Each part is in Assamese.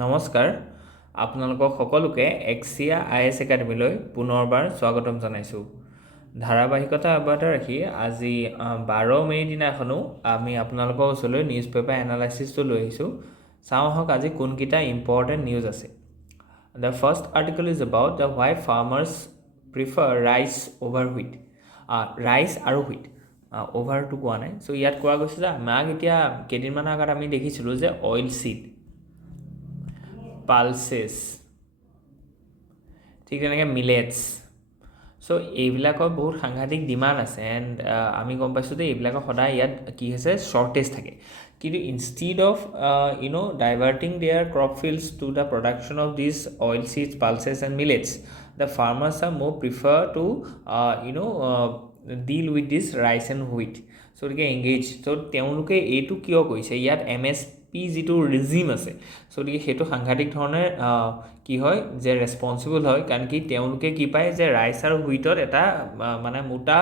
নমস্কাৰ আপোনালোকক সকলোকে AXIA IAS একাডেমীলৈ পুনৰবাৰ স্বাগতম জনাইছোঁ। ধাৰাবাহিকতা অব্যাহত ৰাখি আজি 12 মে'ৰ দিনাখনো আমি আপোনালোকৰ ওচৰলৈ নিউজ পেপাৰ এনালাইচিছটো লৈ আহিছোঁ। চাওঁ আহক আজি কোনকেইটা ইম্পৰ্টেণ্ট নিউজ আছে। The first article is about the why farmers prefer rice over wheat. Rice আৰু wheat অভাৰটো কোৱা নাই। চ' ইয়াত কোৱা গৈছে যে আমাক এতিয়া কেইদিনমানৰ আগত আমি দেখিছিলোঁ যে অইল চিড, পালচেছ, ঠিক তেনেকৈ মিলেটছ। চ' এইবিলাকৰ বহুত সাংঘাতিক ডিমাণ্ড আছে এণ্ড আমি গম পাইছোঁ যে এইবিলাকৰ সদায় ইয়াত কি হৈছে শ্বৰ্টেজ থাকে। কিন্তু instead of diverting their crop fields to the production of these oil seeds, pulses and millets, the farmers are more prefer to deal with these rice and wheat. So' গতিকে এংগেজ। চ' তেওঁলোকে এইটো কিয় কৰিছে, ইয়াত MSP যিটো ৰিজিম আছে, চ' গতিকে সেইটো সাংঘাতিক ধৰণে কি হয় যে ৰেছপনচিবল হয়। কাৰণ কি তেওঁলোকে কি পায় যে ৰাইচ আৰু হুইটত এটা মানে মোটা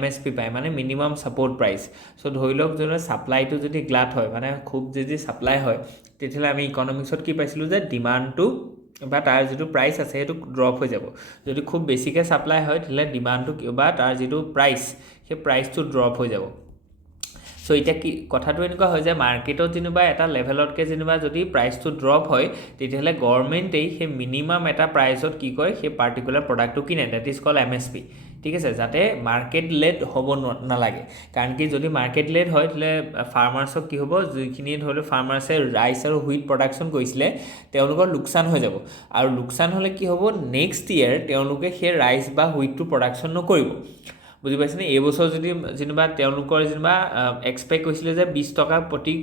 MSP পায়, মানে মিনিমাম ছাপৰ্ট প্ৰাইচ। চ' ধৰি লওক যদি ছাপ্লাইটো যদি গ্লাট হয়, মানে খুব যদি ছাপ্লাই হয়, তেতিয়াহ'লে আমি ইকনমিক্সত কি পাইছিলোঁ যে ডিমাণ্ডটো বা তাৰ যিটো প্ৰাইচ আছে সেইটো ড্ৰপ হৈ যাব। যদি খুব বেছিকৈ ছাপ্লাই হয় তেতিয়াহ'লে ডিমাণ্ডটো বা তাৰ যিটো প্ৰাইচ, সেই প্ৰাইচটো ড্ৰপ হৈ যাব। চ' এতিয়া কি কথাটো এনেকুৱা হয় যে মাৰ্কেটত যেনিবা এটা লেভেলতকৈ যেনিবা যদি প্ৰাইচটো ড্ৰপ হয়, তেতিয়াহ'লে গভৰ্ণমেণ্টেই সেই মিনিমাম এটা প্ৰাইচত কি কৰে, সেই পাৰ্টিকুলাৰ প্ৰডাক্টটো কিনে, ডেট ইজ কল MSP। ঠিক আছে, যাতে মাৰ্কেট লেড হ'ব নালাগে। কাৰণ কি যদি মাৰ্কেট লেড হয় তেতিয়াহ'লে ফাৰ্মাৰ্ছক কি হ'ব, যিখিনি ধৰি লওক ফাৰ্মাৰ্ছে ৰাইচ আৰু হুইট প্ৰডাকশ্যন কৰিছিলে তেওঁলোকৰ লোকচান হৈ যাব। আৰু লোকচান হ'লে কি হ'ব, নেক্সট ইয়েৰ তেওঁলোকে সেই ৰাইচ বা হুইটটো প্ৰডাকশ্যন নকৰিব। বুজি পাইছেনে? এইবছৰ যদি যেনিবা তেওঁলোকৰ যেনিবা এক্সপেক্ট কৰিছিলে যে 20 টকা প্ৰতি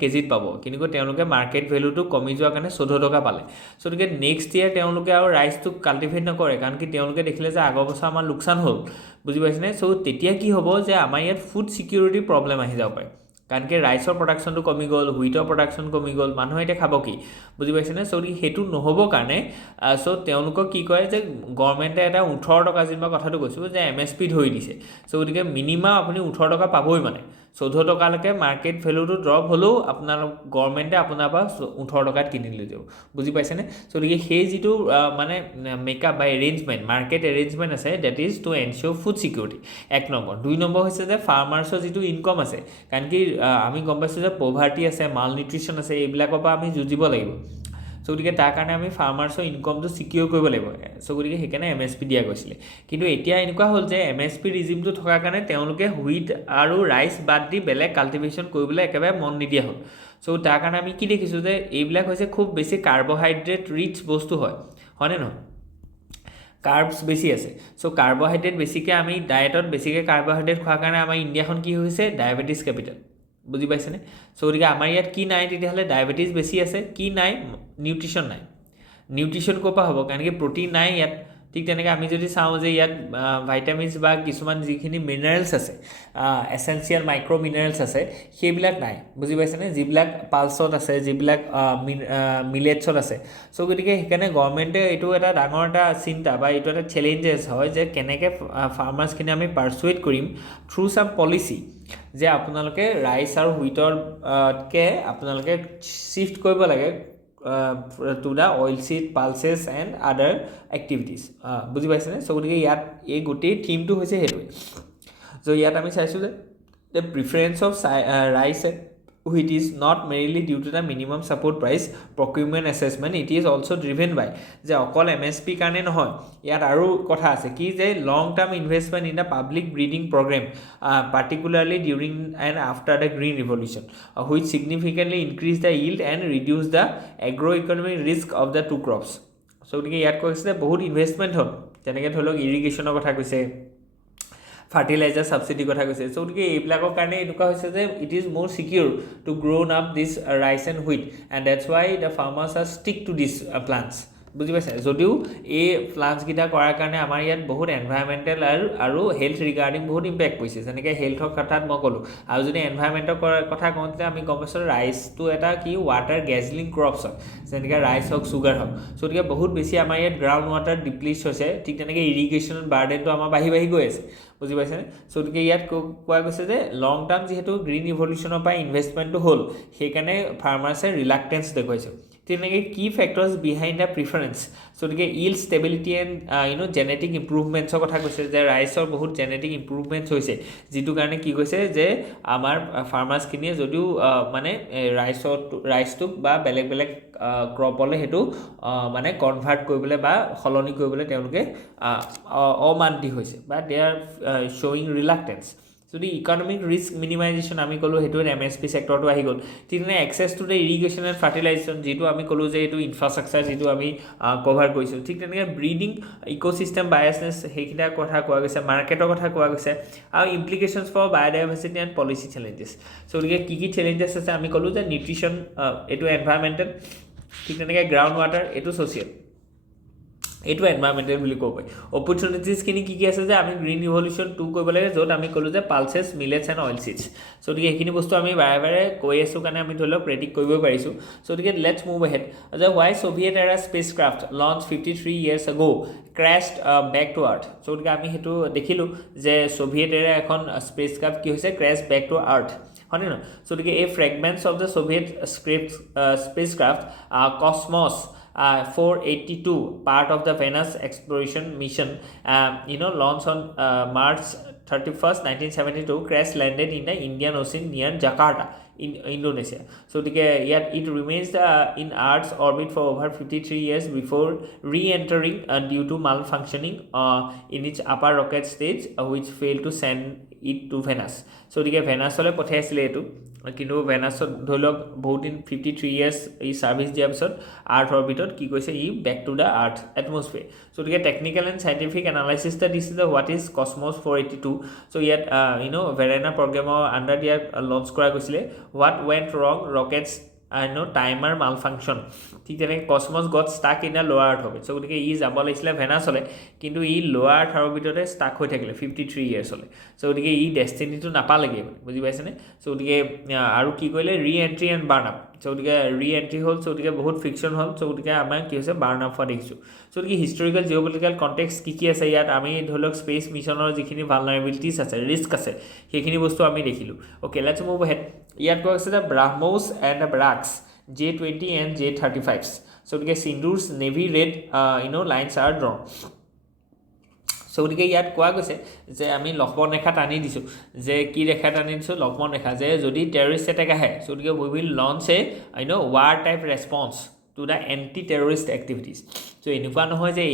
কেজিত পাব, কিন্তু তেওঁলোকে মাৰ্কেট ভেলুটো কমি যোৱাৰ কাৰণে 14 টকা পালে। চ' গতিকে নেক্সট ইয়েৰ তেওঁলোকে আৰু ৰাইচটো কাল্টিভেট নকৰে, কাৰণ কি তেওঁলোকে দেখিলে যে আগৰ বছৰ আমাৰ লোকচান হ'ল। বুজি পাইছেনে? চ' তেতিয়া কি হ'ব যে আমাৰ ইয়াত ফুড ছিকিউৰিটি প্ৰব্লেম আহি যাব পাৰে। কাৰণ কি ৰাইচৰ প্ৰডাকশ্যনটো কমি গ'ল, হুইটৰ প্ৰডাকশ্যন কমি গ'ল, মানুহে এতিয়া খাব কি? বুজি পাইছেনে? চ' সেইটো নহ'বৰ কাৰণে চ' তেওঁলোকক কি কৰে যে গভৰ্ণমেণ্টে এটা 18 টকা যেনিবা কথাটো কৈছোঁ যে MSP ধৰি দিছে। চ' গতিকে মিনিমাম আপুনি 18 টকা পাবই, মানে 14 টকালৈকে মাৰ্কেট ভেলুটো ড্ৰপ হ'লেও আপোনালোক গভৰ্ণমেণ্টে আপোনাৰ পৰা 18 টকাত কিনি লৈ যাব। বুজি পাইছেনে? চ' গতিকে সেই যিটো মানে মেকআপ বা এৰেঞ্জমেণ্ট, মাৰ্কেট এৰেঞ্জমেণ্ট আছে, that is to ensure food security. 1 number. 2 number হৈছে যে ফাৰ্মাৰ্ছৰ যিটো ইনকম আছে, কাৰণ কি আমি গম পাইছোঁ যে পভাৰ্টি আছে, মাল নিউট্ৰিশ্যন আছে, এইবিলাকৰ পৰা আমি যুঁজিব লাগিব। চ' গতিকে তাৰ কাৰণে আমি ফাৰ্মাৰ্ছৰ ইনকমটো ছিকিউৰ কৰিব লাগিব। চ' গতিকে সেইকাৰণে MSP দিয়া গৈছিলে। কিন্তু এতিয়া এনেকুৱা হ'ল যে MSP ৰিজিমটো থকাৰ কাৰণে তেওঁলোকে হুইট আৰু ৰাইচ বাদ দি বেলেগ কাল্টিভেশ্যন কৰিবলৈ একেবাৰে মন নিদিয়া হ'ল। চ' তাৰ কাৰণে আমি কি দেখিছোঁ যে এইবিলাক হৈছে খুব বেছি কাৰ্বহাইড্ৰেট ৰিচ বস্তু হয়নে নহয়? কাৰ্বছ বেছি আছে। চ' কাৰ্বহাইড্ৰেট বেছিকৈ আমি ডায়েটত বেছিকৈ কাৰ্বহাইড্ৰেট খোৱাৰ কাৰণে আমাৰ ইণ্ডিয়াখন কি হৈছে, ডায়েবেটিছ কেপিটেল। বুজি পাইছেনে? চ' গতিকে আমাৰ ইয়াত কি নাই তেতিয়াহ'লে, ডায়েবেটিছ বেছি আছে, কি নাই, নিউট্ৰিশ্যন নাই। নিউট্ৰিশ্যন ক'ৰ পৰা হ'ব, কাৰণ কি প্ৰটিন নাই ইয়াত। ঠিক তেনেকৈ আমি যদি চাওঁ যে ইয়াত ভাইটামিনছ বা কিছুমান যিখিনি মিনাৰেলছ আছে, এচেঞ্চিয়েল মাইক্ৰ' মিনাৰেলছ আছে, সেইবিলাক নাই। বুজি পাইছেনে? যিবিলাক পালছত আছে, যিবিলাক মিলেটছত আছে। চ' গতিকে সেইকাৰণে গভৰ্ণমেণ্টে এইটো এটা ডাঙৰ এটা চিন্তা বা এইটো এটা চেলেঞ্জেছ হয় যে কেনেকৈ ফাৰ্মাৰ্ছখিনি আমি পাৰ্চুৱেট কৰিম থ্ৰু চাম পলিচি, যে আপোনালোকে ৰাইচ আৰু হুইটতকৈ আপোনালোকে শ্বিফ্ট কৰিব লাগে to the oil seed, pulses and other activities. বুজি পাইছেনে? চ' গতিকে ইয়াত এই গোটেই থিমটো হৈছে সেইটোৱে। চ' ইয়াত আমি চাইছোঁ যে the preference of rice and wheat is not merely due to the minimum support price procurement assessment, it is also' driven by, যে অকল MSP কাৰণে নহয়, ইয়াত আৰু কথা আছে কি, যে long term investment in the public breeding program, particularly during and after the green revolution, which significantly increase the yield and reduce the agro' economic risk of the two crops. So' গতিকে ইয়াত কৈছে যে বহুত ইনভেষ্টমেণ্ট হ'ল, যেনেকৈ ধৰি লওক ইৰিগেশ্যনৰ কথা কৈছে, ফাৰ্টিলাইজাৰ ছাবচিডিৰ কথা কৈছে। চ' গতিকে এইবিলাকৰ কাৰণে এনেকুৱা হৈছে যে it is more secure to grown up these rice and wheat and that's why the farmers are stick to these plants. বুজি পাইছে? যদিও এই প্লান্টছকেইটা কৰাৰ কাৰণে আমাৰ ইয়াত বহুত এনভাইৰমেণ্টেল আৰু হেল্থ ৰিগাৰ্ডিং বহুত ইম্পেক্ট পৰিছে, যেনেকৈ হেল্থৰ কথাত মই ক'লোঁ। আৰু যদি এনভাইৰমেণ্টৰ কথা কওঁ তেতিয়া আমি গম পাইছোঁ ৰাইচটো এটা কি ৱাটাৰ গেজলিং ক্ৰপছ হয়, যেনেকৈ ৰাইচ হওক, চুগাৰ হওক। চ' গতিকে বহুত বেছি আমাৰ ইয়াত গ্ৰাউণ্ড ৱাটাৰ ডিপ্লিট হৈছে, ঠিক তেনেকৈ ইৰিগেশ্যনৰ বাৰ্ডেনটো আমাৰ বাঢ়ি গৈ আছে। বুজি পাইছেনে? চ' গতিকে ইয়াত কোৱা গৈছে যে লং টাৰ্ম যিহেতু গ্ৰীণ ৰিভলিউশ্যনৰ পৰা ইনভেষ্টমেণ্টটো হ'ল, সেইকাৰণে ফাৰ্মাৰ্ছে ৰিলাক্টেঞ্চ দেখুৱাইছে। তেনেকৈ কি ফেক্টৰ্ছ বিহাইণ্ড দ্য প্ৰিফাৰেঞ্চ গতিকে ইল্ড ষ্টেবিলিটি এণ্ড জেনেটিক ইম্প্ৰুভমেণ্টছৰ কথা কৈছে যে ৰাইচৰ বহুত জেনেটিক ইম্প্ৰুভমেণ্টছ হৈছে যিটো কাৰণে কি কৈছে যে আমাৰ ফাৰ্মাৰ্ছখিনিয়ে যদিও মানে ৰাইচটোক বা বেলেগ বেলেগ ক্ৰপলৈ সেইটো মানে কনভাৰ্ট কৰিবলৈ বা সলনি কৰিবলৈ তেওঁলোকে অমান্তি হৈছে বা দে আৰ শ্ব'য়িং ৰিলাক্টেঞ্চ যদি ইকনমিক ৰিস্ক মিনিমাইজেশ্যন আমি ক'লোঁ সেইটো MSP চেক্টৰটো আহি গ'ল ঠিক তেনে access to the irrigation and fertilization যিটো আমি ক'লোঁ যে এইটো ইনফ্ৰাষ্ট্ৰাকচাৰ যিটো আমি কভাৰ কৰিছোঁ ঠিক তেনেকৈ ব্ৰিডিং ইক'চিষ্টেম বায়াছনেছ সেইকেইটাৰ কথা কোৱা গৈছে মাৰ্কেটৰ কথা কোৱা গৈছে আৰু implications for biodiversity and policy challenges গতিকে কি কি চেলেঞ্জেছ আছে আমি ক'লোঁ যে নিউট্ৰিশ্যন এইটো এনভাইৰমেণ্টেল ঠিক তেনেকৈ গ্ৰাউণ্ড ৱাটাৰ এইটো ছ'চিয়েল এইটো এনভাইৰমেণ্টেল বুলি ক'ব পাৰি অপৰচুনিটিজখিনি কি আছে যে আমি গ্ৰীণ ৰিভলিউশ্যন 2 কৰিব লাগে য'ত আমি ক'লোঁ যে পালচেছ মিলেটছ এণ্ড অইল চিডছ গতিকে এইখিনি বস্তু আমি বাৰে বাৰে কৈ আছোঁ কাৰণে আমি ধৰি লওক প্ৰেডিক্ট কৰিব পাৰিছোঁ গতিকে লেটছ মুভ এহেড যে why Soviet era space craft 53 years ago crossed back to earth গতিকে আমি সেইটো দেখিলোঁ যে ছ'ভিয়েট এৰা এখন স্পেচ ক্ৰাফ্ট কি হৈছে ক্ৰেছ বেক টু আৰ্থ হয়নে নহয় গতিকে এই fragments of the Soviet space craft 482 part of the Venus exploration mission launched on March 31st 1972 crash landed in the Indian Ocean near Jakarta in Indonesia yet it remains in Earth's orbit for over 53 years before re-entering due to malfunctioning in its upper rocket stage which failed to send it to Venus ভেনাছলৈ পঠাইছিলে এইটো কিন্তু ভেনাছত ধৰি লওক বহুত দিন 53 years এই ছাৰ্ভিচ দিয়াৰ পিছত আৰ্থ অৰ্বিটত কি কৈছে ই বেক টু দ্য আৰ্থ এটমছফিয়াৰ গতিকে টেকনিকেল এণ্ড চাইণ্টিফিক এনালাইচিছ এটা দিছিলে হোৱাট ইজ কছমছ 482 ইয়াত ভেৰেনা প্ৰগ্ৰেমৰ আণ্ডাৰ ইয়াত লঞ্চ কৰা গৈছিলে হোৱাট ৱেণ্ট ৰং ৰকেটছ টাইমাৰ মাল ফাংচন ঠিক তেনেকৈ কছমছ গট ষ্টাক ইন দ্য লোৱাৰ আৰ্থ অৰ্বিট গতিকে ই যাব লাগিছিলে ভেনাছলৈ কিন্তু ই লোৱাৰ আৰ্থ অৰ্বিটতে ষ্টাক হৈ থাকিলে 53 yearsলৈ গতিকে ই ডেষ্টিনিটো নাপালেগৈ বুজি পাইছেনে গতিকে আৰু কি কৰিলে ৰি এণ্ট্ৰি এণ্ড বাৰ্ণ আপ গতিকে ৰি এণ্ট্ৰি হ'ল গতিকে বহুত ফ্ৰিকশ্যন হ'ল গতিকে আমাৰ কি হৈছে বাৰ্ণ আপ হোৱা দেখিছোঁ গতিকে হিষ্টৰিকেল জিঅ'পলিটিকেল কণ্টেক্স কি আছে ইয়াত আমি ধৰি লওক স্পেচ মিছনৰ যিখিনি ভালনাৰেবিলিটিছ আছে ৰিস্ক আছে সেইখিনি বস্তু আমি দেখিলোঁ অ'কে লেটছ মুভ হেড ইয়াত কোৱা হৈছে যে BrahMos and ব্ৰাক্স J20 and J35s গতিকে সিন্দুৰছ navy red lines are drawn গতিকে ইয়াত কোৱা গৈছে যে আমি লক্ষ্মণ ৰেখা টানি দিছোঁ যে কি ৰেখা টানি দিছোঁ লক্ষ্মণ ৰেখা যে যদি টেৰৰিষ্ট এটেক আহে গতিকে we will launch war type response to the anti terrorist activities এনেকুৱা নহয় যে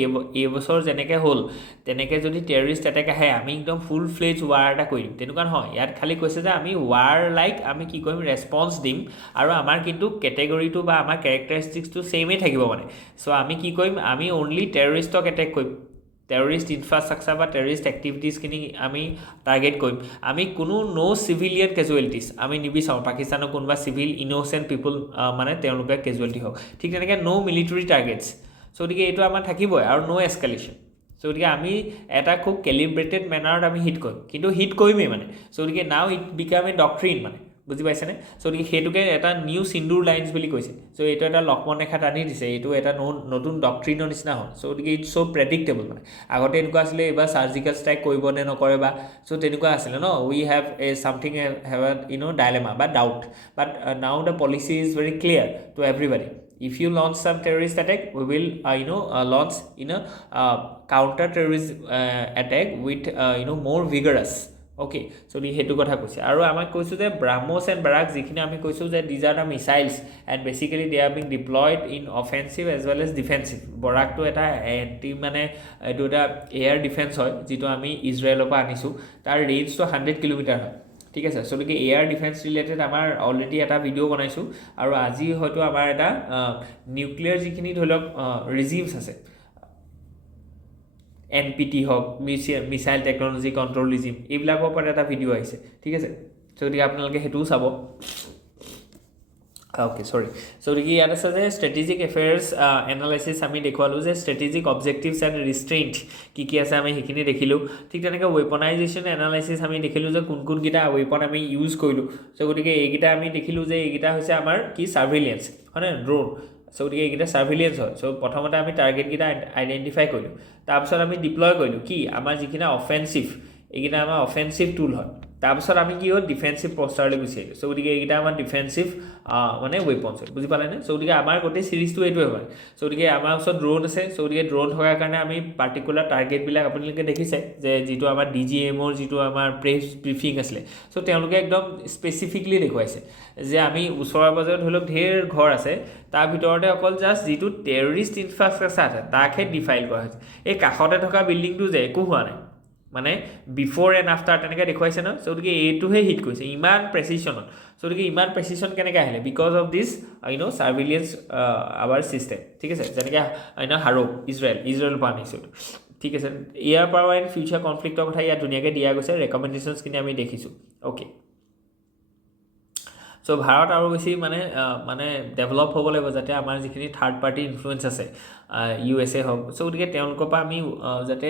এইবছৰ যেনেকৈ হ'ল তেনেকৈ যদি টেৰৰিষ্ট এটেক আহে আমি একদম ফুল ফ্লেজ ৱাৰ এটা কৰিম তেনেকুৱা নহয় ইয়াত খালি কৈছে যে আমি ৱাৰ লাইক আমি কি কৰিম ৰেছপন্স দিম আৰু আমাৰ কিন্তু কেটেগৰীটো বা আমাৰ কেৰেক্টাৰিষ্টিক্সটো ছেইমেই থাকিব মানে আমি কি কৰিম আমি অনলি টেৰৰিষ্টক এটেক কৰিম টেৰৰিষ্ট ইনফ্ৰাষ্ট্ৰাকচাৰ বা টেৰৰিষ্ট এক্টিভিটিজখিনি আমি টাৰ্গেট কৰিম আমি কোনো চিভিলিয়ান কেজুৱেলিটিছ আমি নিবিচাৰোঁ পাকিস্তানৰ কোনোবা চিভিল ইন'চেণ্ট পিপুল মানে তেওঁলোকে কেজুৱেলিটি হওক ঠিক তেনেকৈ মিলিটাৰী টাৰ্গেটছ গতিকে এইটো আমাৰ থাকিবই আৰু এস্কেলেশ্যন গতিকে আমি এটা খুব কেলিব্ৰেটেড মেনাৰত আমি হিট কৰিম কিন্তু হিট কৰিমেই মানে গতিকে নাও ইট বিকাম এ ডক্ট্ৰিন মানে বুজি পাইছেনে গতিকে সেইটোকে এটা নিউ সিন্দুৰ লাইনছ বুলি কৈছে এইটো এটা লক্ষ্মণ ৰেখা টানি দিছে এইটো এটা নতুন ডক্ট্ৰিনৰ নিচিনা হ'ল গতিকে ইটছ চ' প্ৰেডিক্টেবল মানে আগতে এনেকুৱা আছিলে এইবাৰ চাৰ্জিকেল ষ্ট্ৰাইক কৰিব নে নকৰে বা তেনেকুৱা আছিলে we have a something have dilemma বা doubt but now the policy is very clear to everybody if you launch some terrorist attack we will launch counter terrorist attack with more vigorous okay সেইটো কথা কৈছে আৰু আমাক কৈছোঁ যে ব্ৰাহ্মোছ এণ্ড বাৰাক যিখিনি আমি কৈছোঁ যে these are the missiles and basically they are being deployed in offensive as well as defensive বৰাকটো এটা এণ্টি মানে এইটো এটা এয়াৰ ডিফেন্স হয় যিটো আমি ইজৰাইলৰ পৰা আনিছোঁ তাৰ ৰেঞ্জটো 100 কিলোমিটাৰ হয় ঠিক আছে গতিকে এয়াৰ ডিফেন্স ৰিলেটেড আমাৰ অলৰেডি এটা ভিডিঅ' বনাইছোঁ আৰু আজি হয়তো আমাৰ এটা নিউক্লিয়াৰ যিখিনি ধৰি লওক ৰিজিমছ আছে NPT হওক মিছাইল টেকন'লজি কণ্ট্ৰল ৰিজিম এইবিলাকৰ ওপৰত এটা ভিডিঅ' আহিছে ঠিক আছে গতিকে আপোনালোকে সেইটোও চাব অ'কে গতিকে ইয়াত আছে যে ষ্ট্ৰেটেজিক এফেয়াৰ্ছ এনালাইচিছ আমি দেখুৱালোঁ যে ষ্ট্ৰেটেজিক অবজেক্টিভছ এণ্ড ৰিষ্ট্ৰেইণ্ট কি আছে আমি সেইখিনি দেখিলোঁ ঠিক তেনেকৈ ৱেপনাইজেশ্যন এনালাইচিছ আমি দেখিলোঁ যে কোনকেইটা ৱেপন আমি ইউজ কৰিলোঁ গতিকে এইকেইটা আমি দেখিলোঁ যে এইকেইটা হৈছে আমাৰ কি ছাৰ্ভিলেঞ্চ হয়নে ড্ৰোন গতিকে এইকেইটা ছাৰ্ভিলেঞ্চ হয় প্ৰথমতে আমি টাৰ্গেটকেইটা আইডেণ্টিফাই কৰিলোঁ তাৰপিছত আমি ডিপ্লয় কৰিলোঁ কি আমাৰ যিখিনি অফেন্সিভ এইকেইটা আমাৰ অফেন্সিভ টুল হয় তাৰপিছত আমি কি হ'ল ডিফেন্সিভ পষ্টাৰলৈ গুচি আহিলোঁ চ' গতিকে এইকেইটা আমাৰ ডিফেন্সিভ মানে ৱেপনছ হয় বুজি পালেনে চ' গতিকে আমাৰ গোটেই চিৰিজটো এইটোৱে হয় চ' গতিকে আমাৰ ওচৰত ড্ৰোন আছে চ' গতিকে ড্ৰোন থকাৰ কাৰণে আমি পাৰ্টিকুলাৰ টাৰ্গেটবিলাক আপোনালোকে দেখিছে যে যিটো আমাৰ DGMৰ যিটো আমাৰ প্ৰেছ ব্ৰিফিং আছিলে চ' তেওঁলোকে একদম স্পেচিফিকলি দেখুৱাইছে যে আমি ওচৰৰ পাজৰে ধৰি লওক ঢেৰ ঘৰ আছে তাৰ ভিতৰতে অকল জাষ্ট যিটো টেৰৰিষ্ট ইনফ্ৰাষ্ট্ৰাকচাৰ আছে তাকহে ডিফাইল কৰা হৈছে এই কাষতে থকা বিল্ডিংটো যে একো হোৱা নাই মানে বিফৰ এণ্ড আফটাৰ তেনেকৈ দেখুৱাইছে ন চ' গতিকে এইটোহে হিট কৰিছে ইমান প্ৰেচিশ্যনত চ' গতিকে ইমান প্ৰেচিশ্যন কেনেকৈ আহিলে because of this surveillance our system ঠিক আছে যেনেকৈ হাৰক ইজৰাইল পৰা আনিছোঁ ঠিক আছে ইয়াৰ পৰা ইন ফিউচাৰ কনফ্লিক্টৰ কথা ইয়াত ধুনীয়াকৈ দিয়া গৈছে ৰেকমেণ্ডেশ্যনছখিনি আমি দেখিছোঁ অ'কে চ' ভাৰত আৰু বেছি মানে ডেভেলপ হ'ব লাগিব যাতে আমাৰ যিখিনি থাৰ্ড পাৰ্টি ইনফ্লুৱেঞ্চ আছে USA হওক চ' গতিকে তেওঁলোকৰ পৰা আমি যাতে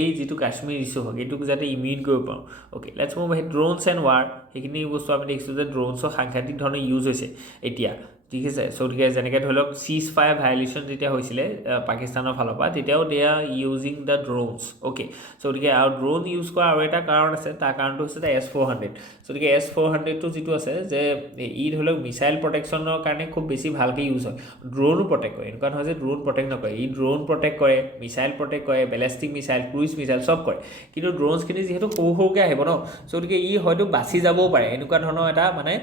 এই যিটো কাশ্মীৰ ইছ্যু হওক এইটোক যাতে ইমিউন কৰিব পাৰোঁ okay let's move ahead drones and war সেইখিনি বস্তু আমি দেখিছোঁ যে ড্ৰোনছৰ সাংঘাতিক ধৰণে ইউজ হৈছে এতিয়া ঠিক আছে চ' গতিকে যেনেকৈ ধৰি লওক চিজ ফায়াৰ ভায়লেশ্যন যেতিয়া হৈছিলে পাকিস্তানৰ ফালৰ পৰা তেতিয়াও they are using the drones okay so' গতিকে আৰু ড্ৰোন ইউজ কৰা আৰু এটা কাৰণ আছে তাৰ কাৰণটো হৈছে S-400 চ' গতিকে S-400টো যিটো আছে যে ই ধৰি লওক মিছাইল প্ৰটেকশ্যনৰ কাৰণে খুব বেছি ভালকৈ ইউজ হয় ড্ৰোনো প্ৰটেক্ট কৰে এনেকুৱা নহয় যে ড্ৰোন প্ৰটেক্ট নকৰে ই ড্ৰোন প্ৰটেক্ট কৰে মিছাইল প্ৰটেক্ট কৰে বেলেষ্টিক মিছাইল ক্ৰুইজ মিছাইল চব কৰে কিন্তু ড্ৰোনছখিনি যিহেতু সৰুকৈ আহিব ন চ' গতিকে ই হয়তো বাচি যাবও পাৰে এনেকুৱা ধৰণৰ এটা মানে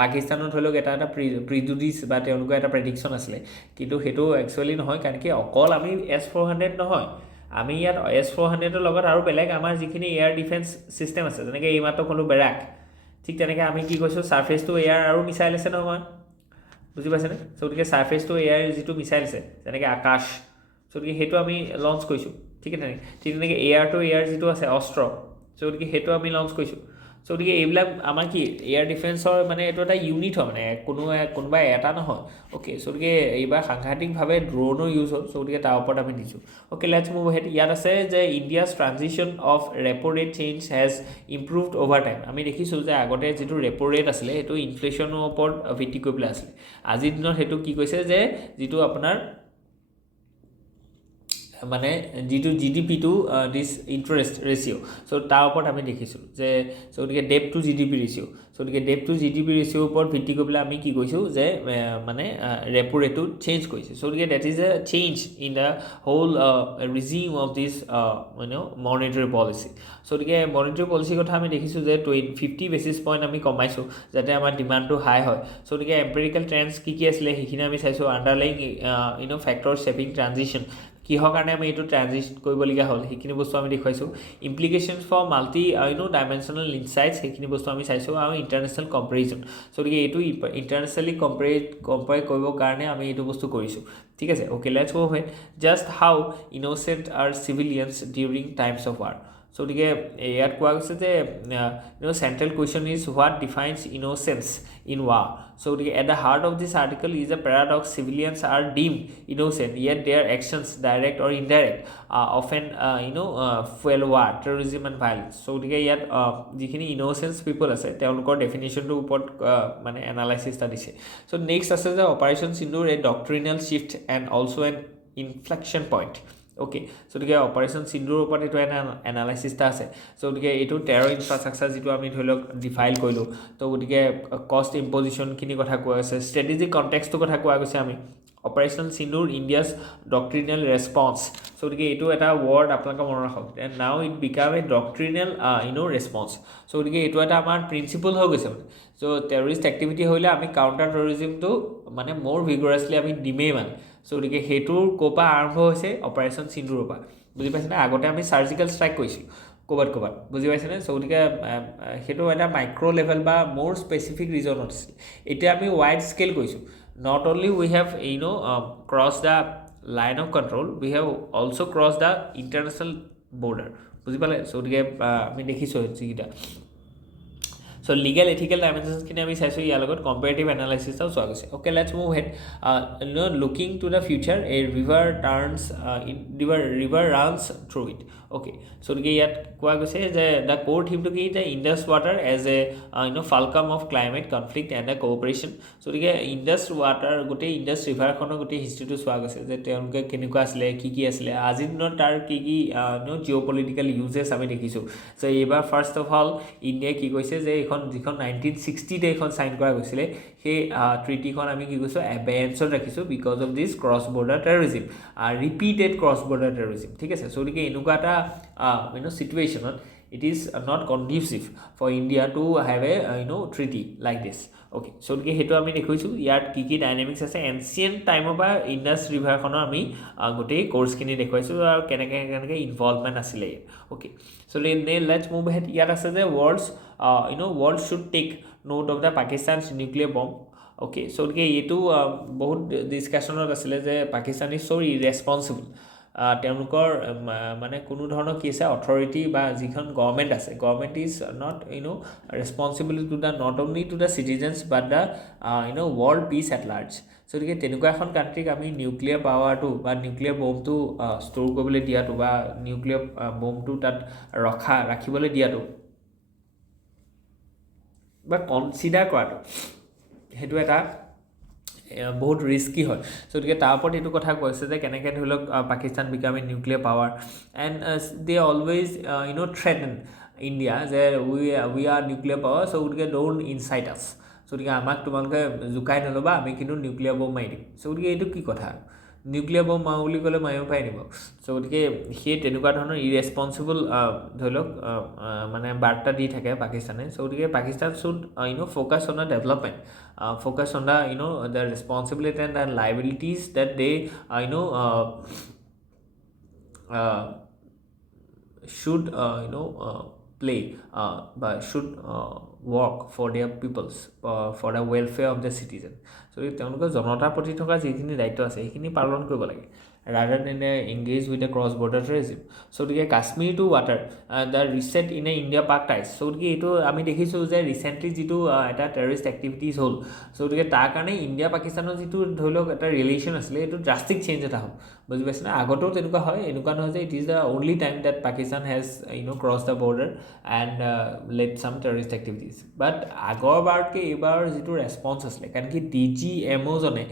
পাকিস্তানৰ ধৰি লওক এটা প্ৰিজুডিচ বা তেওঁলোকৰ এটা প্ৰেডিকশ্যন আছিলে কিন্তু সেইটো একচুৱেলি নহয় কাৰণ কি অকল আমি S-400 নহয় আমি ইয়াত S-400ৰ লগত আৰু বেলেগ আমাৰ যিখিনি এয়াৰ ডিফেন্স ছিষ্টেম আছে যেনেকৈ এইমাত্ৰ ক'লোঁ বেৰাক ঠিক তেনেকৈ আমি কি কৈছোঁ ছাৰ্ফেচ টু এয়াৰ আৰু মিছাইল আছে নহয় বুজি পাইছেনে চ' গতিকে ছাৰ্ফেচ টু এয়াৰ যিটো মিছাইল আছে যেনেকৈ আকাশ চ' গতিকে সেইটো আমি লঞ্চ কৰিছোঁ ঠিক আছে ঠিক তেনেকৈ এয়াৰ টু এয়াৰ যিটো আছে অস্ত্ৰ চ' গতিকে সেইটো আমি লঞ্চ কৰিছোঁ চ' গতিকে এইবিলাক আমাৰ কি এয়াৰ ডিফেন্সৰ মানে এইটো এটা ইউনিট হয় মানে কোনোবা এটা নহয় অ'কে চ' গতিকে এইবাৰ সাংঘাতিকভাৱে ড্ৰোনো ইউজ হ'ল চ' গতিকে তাৰ ওপৰত আমি দিছোঁ অ'কে লেটছ মুভ হেড ইয়াত আছে যে India's transition of repo' rate change has improved over time আমি দেখিছোঁ যে আগতে যিটো ৰেপ' ৰেট আছিলে সেইটো ইনফ্লেশ্যনৰ ওপৰত ভিত্তি কৰি পেলাই আছিলে আজিৰ দিনত সেইটো কি কৈছে যে যিটো আপোনাৰ মানে যিটো GDP to this interest ratio' so' তাৰ ওপৰত আমি দেখিছোঁ যে চ' গতিকে debt to GDP ratio' so' গতিকে ডেপ টু GDP ৰেচিঅ'ৰ ওপৰত ভিত্তি কৰি পেলাই আমি কি কৈছোঁ যে মানে ৰেপ' ৰেটটো চেঞ্জ কৰিছে চ' গতিকে that is a change in the whole regime of this monetary policy so' গতিকে মনিটাৰী পলিচিৰ কথা আমি দেখিছোঁ যে 50 বেচিছ পইণ্ট আমি কমাইছোঁ যাতে আমাৰ ডিমাণ্ডটো হাই হয় চ' গতিকে এম্পেৰিকেল ট্ৰেণ্ডছ কি আছিলে সেইখিনি আমি চাইছোঁ আণ্ডাৰলাইং ফেক্টৰ শেপিং ট্ৰানজিশ্যন কিহৰ কাৰণে আমি এইটো ট্ৰানজিট কৰিবলগীয়া হ'ল সেইখিনি বস্তু আমি দেখুৱাইছোঁ ইমপ্লিকেশ্যনছ ফৰ মাল্টি ডাইমেনশ্যনেল ইনচাইটছ সেইখিনি বস্তু আমি চাইছোঁ আৰু ইণ্টাৰনেশ্যনেল কম্পেৰিজন চ' গতিকে এইটো ইণ্টাৰনেশ্যনেলি কম্পেয়াৰ কৰিবৰ কাৰণে আমি এইটো বস্তু কৰিছোঁ ঠিক আছে okay let's move ahead just how innocent are civilians during times of war so' গতিকে ইয়াত কোৱা গৈছে যে central question is what defines innocence in war so' গতিকে at the heart of this article is a paradox civilians are deemed innocent yet their actions direct or indirect often fuel war terrorism and violence so' গতিকে ইয়াত যিখিনি ইন'চেন্স পিপল আছে তেওঁলোকৰ ডেফিনেশ্যনটোৰ ওপৰত মানে এনালাইচিছ এটা দিছে চ' নেক্সট আছে যে operation Sindoor a doctrinal shift and also' an inflection point okay so' গতিকে অপাৰেশ্যন সিন্দুৰ ওপৰত এইটো এটা এনালাইচিছ এটা আছে চ' গতিকে এইটো টেৰৰ ইনফ্ৰাষ্ট্ৰাকচাৰ যিটো আমি ধৰি লওক ডিফাইল কৰিলোঁ ত' গতিকে কষ্ট ইম্পজিশ্যনখিনি কথা কোৱা গৈছে ষ্ট্ৰেটেজিক কণ্টেক্সটোৰ কথা কোৱা গৈছে আমি অপাৰেশ্যন সিন্দুৰ ইণ্ডিয়াছ ডক্ট্ৰিনেল ৰেছপন্স চ' গতিকে এইটো এটা ৱৰ্ড আপোনালোকে মনত ৰাখক এণ্ড নাও ইট বিকাম এ ডক্ট্ৰিনেল ৰেছপন্স চ' গতিকে এইটো এটা আমাৰ প্ৰিন্সিপল হৈ গৈছে মানে চ' টেৰৰিষ্ট এক্টিভিটি হ'লে আমি কাউণ্টাৰ টেৰৰিজিমটো মানে মোৰ ভিগৰাছলি আমি দিমেই মানে চ' গতিকে সেইটোৰ ক'ৰ পৰা আৰম্ভ হৈছে অপাৰেশ্যন সিন্দুৰৰ পৰা বুজি পাইছেনে আগতে আমি চাৰ্জিকেল ষ্ট্ৰাইক কৰিছিলোঁ ক'ৰবাত বুজি পাইছেনে চ' গতিকে সেইটো এটা মাইক্ৰ' লেভেল বা মোৰ স্পেচিফিক ৰিজনত আছিল এতিয়া আমি ৱাইড স্কেল কৰিছোঁ not only we have cross the line of control we have also' cross the international border বুজি পালে চ' গতিকে আমি দেখিছোঁ যিকেইটা So legal ethical dimensions খিনি আমি চাইছো ইয়াৰ লগত comparative analysis ও চোৱা গৈছে okay let's move ahead looking to the future a river runs through it okay so ইয়াত কোৱা গৈছে যে the core theme to কি যে Indus water as a fulcrum of climate conflict and a cooperation so Indus water গোটেই Indus river খনৰ গোটেই হিষ্ট্ৰীটো চোৱা গৈছে যে তেওঁলোকে কেনেকুৱা আছিলে কি আছিলে আজিৰ দিনত তাৰ কি জিঅ'পলিটিক্যাল ইউজেছ আমি দেখিছো so এইবাৰ ফাৰ্স্ট অফ অল ইণ্ডিয়া কি কৈছে যে এখন যিখন 1960 তে এখন সাইন কৰা গৈছিলে সেই ট্ৰিটিখন আমি কি কৈছো এবেন্সত ৰাখিছো because of this cross border terrorism repeated cross border terrorism ঠিক আছে so এনেকুৱা এটা সিচুৱেশ্যনত it is not conducive for India to have a treaty like this okay so হেতু আমি দেখিছো ইয়াত কি ডাইনামিক্স আছে এনশিয়েন্ট টাইমৰ পৰা ইন্ডাস ৰিভাৰ খনৰ আমি গোটেই কোৰ্স খিনি দেখাইছো আৰু কেনেকে ইনভলভমেন্ট আছিল okay so let's move ahead ইয়াত আছে যে world should take note of the Pakistan's nuclear bomb okay so এটো বহুত ডিসকাশনত আছিল যে পাকিস্তান is so irresponsible তেওঁলোকৰ মানে কোনো ধৰণৰ কি আছে অথৰিটি বা যিখন গভৰ্নমেন্ট আছে government is not responsible to the not only to the citizens but the world peace at large so তেনেকুৱা এখন কান্ট্ৰিক আমি নিউক্লিয়াৰ পাৱাৰটো বা নিউক্লিয়াৰ বমটো ষ্ট'ৰ কৰিবলৈ দিয়াটো বা নিউক্লিয়াৰ বমটো তাত ৰাখিবলৈ দিয়াটো বা কনসিডাৰ কৰাটো হেতু এটা বহুত ৰিস্কি হয় সো তাৰ ওপৰত এটো কথা কৈছে যে কেনেকে ধৰিলক Pakistan become a nuclear power and they always threaten India that we are nuclear power so don't incite us so আমাক তোমালোকে জুকাই নলবা আমি কিন্তু নিউক্লিয়াৰ বম মাৰি দিম সো এইটো কি কথা নিউক্লিয়াৰ বম মাৰো বুলি ক'লে মাৰিব পাই নিব সো সেই তেনেকুৱা ধৰণৰ ইৰেসপন্সিবল ধৰিলক মানে বাৰ্তা দি থাকে পাকিস্তানে so Pakistan should focus on development focus on the the responsibility and the liabilities that they should play but should work for their peoples for the welfare of the citizen so তেওঁলোকৰ জনতাৰ প্ৰতি থকা যিখিনি দায়িত্ব আছে সেইখিনি পালন কৰিব লাগে rather than engage with the cross border terrorism so Kashmir to water the reset in a India Pak ties so eto ami dekhisu je recently jitu eta terrorist activities hol so tar karone India Pakistanor jitu dhoilok eta relation asle eto drastic change eta hol বুজি পাইছ না আগতো তেনেকুৱা হয় এনেকুৱা নহয় যে it is the only time that Pakistan has crossed the border and led some terrorist activities but আগৰ বাৰকে এবাৰ jitu response asle কাৰণ কি DGMO জনে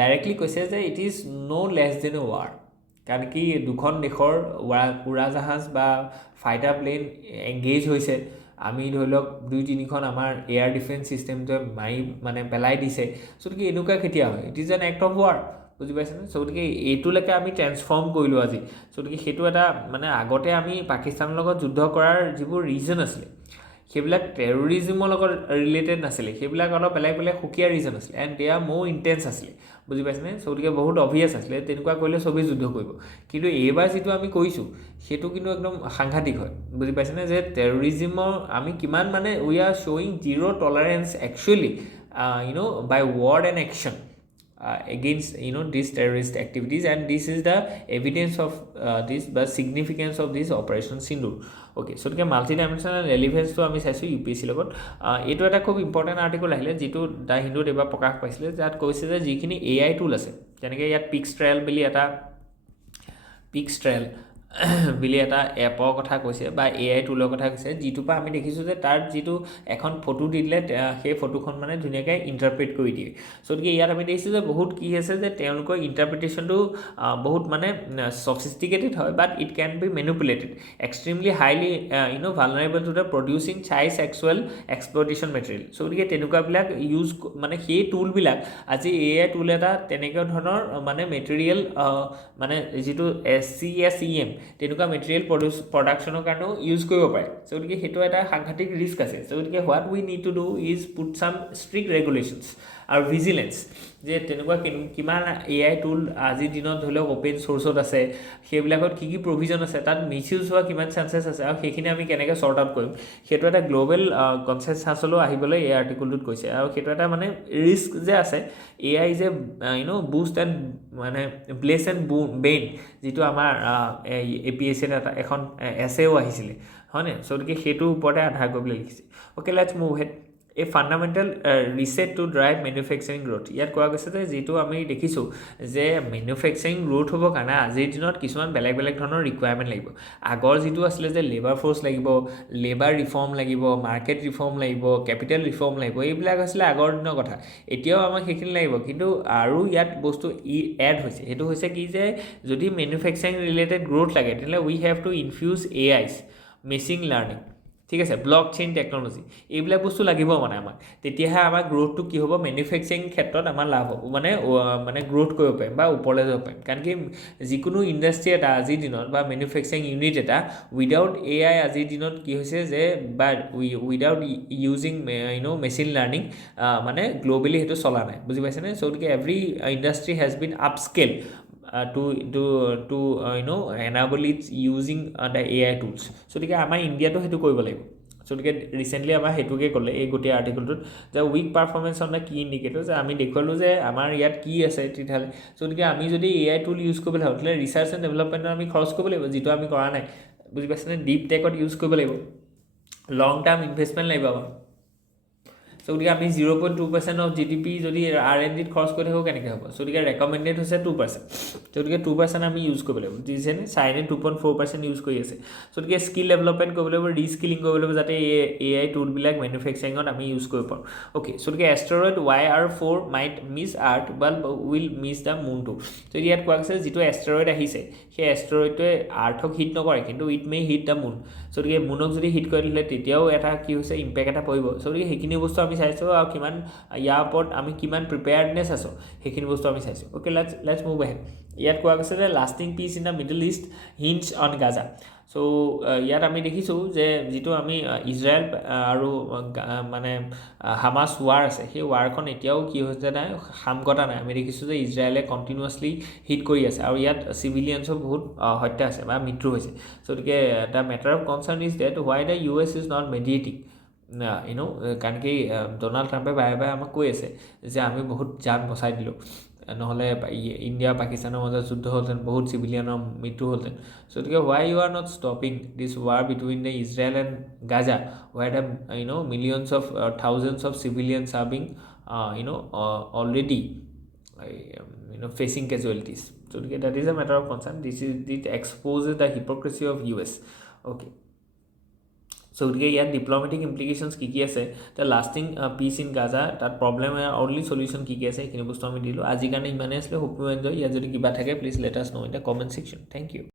directly কৈছে যে it is no less than a war কাৰণ কি দুখন দেশৰ উৰাজাহাজ বা ফাইটাৰ প্লেন এংগেজ হৈছে আমি ধৰিলক দুই তিনিখন আমাৰ এয়াৰ ডিফেন্স সিস্টেমটো মানে পেলাই দিছে সো এনেকুৱা কেতিয়া হয় it is an act of war বুজি পাইছেনে সো এইটো লেকে আমি ট্ৰান্সফৰ্ম কৰিলো আজি সো হেতু এটা মানে আগতে আমি পাকিস্তানৰ লগত যুদ্ধ কৰাৰ যিবোৰ ৰিজন আছিল সেইবিলাক টেৰৰিজমৰ লগত ৰিলেটেড নাছিল সেইবিলাক অলপ বেলেগ হুকিয়া ৰিজন আছিল এন্ড দে আৰ মোৰ ইন্টেন্স আছিল বুজি পাইছেনে সো বহুত অবভিয়াস আছিল তেনেকুৱা কৰিলে সবে যুদ্ধ কৰিব কিন্তু এইবাৰ যেটো আমি কৈছো হেতু কিন্তু একদম সাংঘাতিক হয় বুজি পাইছেনে যে টেৰৰিজমৰ আমি কিমান মানে we are showing zero tolerance actually by word and action against these terrorist activities and this is the evidence of this but significance of this operation Sindoor okay so multi-dimensional relevance to ami saisu UPSC logot eto eta khub important article ahile jitu da Hindu eba prakash paisile jat koise je jikhini AI tool ase jeneke yat Pixtrail bili eta Pixtrail বিলি এটা এপৰ কথা কৈছে বা AI টুলৰ কথা কৈছে যিটো পা আমি দেখিছো যে তাৰ যিটো এখন ফটো দিলে সেই ফটোখন মানে ধুনিয়াকৈ ইন্টাৰপ্ৰেট কৰি দিয়ে সো ইয়াত আমি দেখিছো যে বহুত কি আছে যে তেওঁলোকৰ ইন্টাৰপ্ৰিটেশনটো বহুত মানে সফিস্টিকেটেড হয় but it can be manipulated extremely highly vulnerable to the producing child sexual exploitation material so তেনেকুৱা বিলাক ইউজ মানে সেই টুল বিলাক আজি AI টুল এটা তেনেকুৱা ধৰণৰ মানে মেটেৰিয়েল মানে যিটো SCSEM তেনেকুৱা মেটেৰিয়েল প্ৰডাকচনৰ কাৰণে ইউজ কৰিব পাৰে সো হেতু এটা সাংঘাতিক ৰিস্ক আছে so what we need to do is put some strict regulations আৰু vigilance যে তেনেকুৱা কিমান AI টুল আজি দিনত ধৰিলক ওপেন সোৰ্সত আছে সেইবিলাকত কি প্ৰভিজন আছে তাত মিসইউজ হোৱা কিমান চান্সেস আছে আৰু সেইখিনি আমি কেনেকৈ সৰ্ট আউট কৰিম হেতু এটা গ্লোবাল কনসেনসাসলৈ আহিবলৈ এই আৰ্টিকলটোত কৈছে আৰু হেতু এটা মানে ৰিস্ক যে আছে AI যে বুষ্ট এন্ড মানে ব্লেস এন্ড বেইন যেটো আমাৰ APSC এটা এখন এসেও আহিছিল হয়নে সো গতিকে সেইটোৰ ওপৰতে আধাৰ কৰি পেলাই লিখিছে okay let's move head a fundamental reset to drive manufacturing growth ইয়াত কোৱা গৈছে যে যেটো আমি দেখিছো যে manufacturing growth হ'ব কাৰণে আজিৰ দিনত কিছুমান বেলেগ বেলেগ ধৰণৰ ৰিকুৱাৰমেন্ট লাগিব আগৰ যেটো আছিল যে লেবাৰ ফোৰ্স লাগিব লেবাৰ ৰিফৰ্ম লাগিব মাৰ্কেট ৰিফৰ্ম লাগিব ক্যাপিটাল ৰিফৰ্ম লাগিব এইবিলাক আছিল আগৰ দিনৰ কথা এতিয়াও আমাক সেইখিনি লাগিব কিন্তু আৰু ইয়াত বস্তু এড হৈছে হেতু হৈছে কি যে যদি manufacturing related growth লাগে তেলে we have to infuse AIs machine learning ঠিক আছে ব্লকচেইন টেকনলজি এইবিলাক বস্তু লাগিব মানে আমাক তেতিয়াহে আমাৰ গ্ৰোথটো কি হ'ব ম্যানুফ্যাকচাৰিং ক্ষেত্ৰত আমাৰ লাভ হ'ব মানে গ্ৰোথ কৰিব পাৰিম বা ওপৰলৈ যাব পাৰিম কাৰণ কি যিকোনো ইন্ডাষ্ট্ৰি এটা আজিৰ দিনত বা ম্যানুফ্যাকচাৰিং ইউনিট এটা উইদাউট এআই আজিৰ দিনত কি হৈছে যে বা উইদাউট ইউজিং মেচিন লাৰ্নিং মানে গ্লোবালি হেতু চলা নাই বুজি পাইছে নে সো গতিকে every industry has been upscale to enable it using the AI tools so গতিকে আমাৰ ইন্ডিয়াটো হেতু কৰিব লাগিব so গতিকে ৰিসেন্টলি আমাৰ হেতুকে ক'লে এই গোটেই আৰ্টিকলটোত যে উইক পাৰফৰমেন্স অন দা কি ইন্ডিকেটৰ যে আমি দেখুৱালো যে আমাৰ ইয়াত কি আছে তেতিয়ালে so গতিকে আমি যদি AI টুল ইউজ কৰিব লাগে তেলে ৰিসাৰ্চ এন্ড ডেভেলপমেন্টৰ আমি খৰচ কৰিব লাগিব যেটো আমি কৰা নাই বুজি পাইছে নে ডিপ টেকত ইউজ কৰিব লাগিব লং টাৰ্ম ইনভেষ্টমেন্ট লাগিব আমাৰ so গতিকে আমি 0.2% অফ জিডিপি যদি R&D ত খৰচ কৰি থাকো কেনেকৈ হ'ব so গতিকে ৰেকমেন্ডেড হৈছে 2% so গতিকে 2% আমি ইউজ কৰিব লাগিব দিছেনে চাইনে 2.4% ইউজ কৰি আছে so গতিকে স্কিল ডেভেলপমেন্ট কৰিব লাগিব ৰিস্কিলিং কৰিব লাগিব যাতে AI টুল বিলাক ম্যানুফ্যাকচাৰিংত আমি ইউজ কৰিব পাৰো ওকে so গতিকে এস্টেৰয়েড YR4 might miss earth but will miss the moon too so ইয়াত কোৱা আছে যেটো এস্টেৰয়েড আহিছে সেই এস্টেৰয়েডটোৱে আৰ্থক হিট নকৰে কিন্তু it may hit the moon so গতিকে মুনক যদি হিট কৰিলে তেতিয়াও এটা কি হৈছে ইম্প্যাক্ট এটা পৰিব so গতিকে হেখিনি বস্তু আমি চাইছো আৰু কিমান ইয়াৰ ওপৰত আমি কিমান প্ৰিপেয়াৰডনেস আছো হেখিনি বস্তু আমি চাইছো ওকে লেটস মুভ ahead ইয়াত কোৱা গৈছে যে lasting piece in the middle east hinge on gaja so ইয়াত আমি দেখিছো যে যেটো আমি ইজৰাইল আৰু মানে হামাস ওয়াৰ আছে সেই ওয়াৰখন এতিয়াও কি হৈছে নাই হামগতা নাই আমি দেখিছো যে ইজৰাইলে কন্টিনিউয়াসলি হিট কৰি আছে আৰু ইয়াত সিভিলিয়ানছৰ বহুত হত্যা আছে বা মৃত্যু হৈছে so গতিকে the matter of concern is that why the US is not mediating কাৰণ কি ডোনাল্ড ট্ৰাম্পে বাৰে বাৰে আমাক কৈ আছে যে আমি বহুত জান বচাই দিলো নহলে ইন্ডিয়া পাকিস্তানৰ মাজত যুদ্ধ হলতেন বহুত সিভিলিয়ানৰ মৃত্যু হলতেন so গতিকে why you are not stopping this war between the Israel and Gaza where the millions of thousands of civilians are being already facing casualties so that is a matter of concern it exposes the hypocrisy of US okay so gotike ইয়াত ডিপ্লোমেটিক ইমপ্লিকেশনস কি আছে তা লাস্টিং পিস ইন গাজা তাত প্ৰবলেম অনলি সলিউশন কি আছে কিনে বস্তু আমি দিলো আজি কাৰণে ইমানে আসলে হোপ ইউ এনজয় ইয়া যদি কিবা থাকে please let us know in the comment section thank U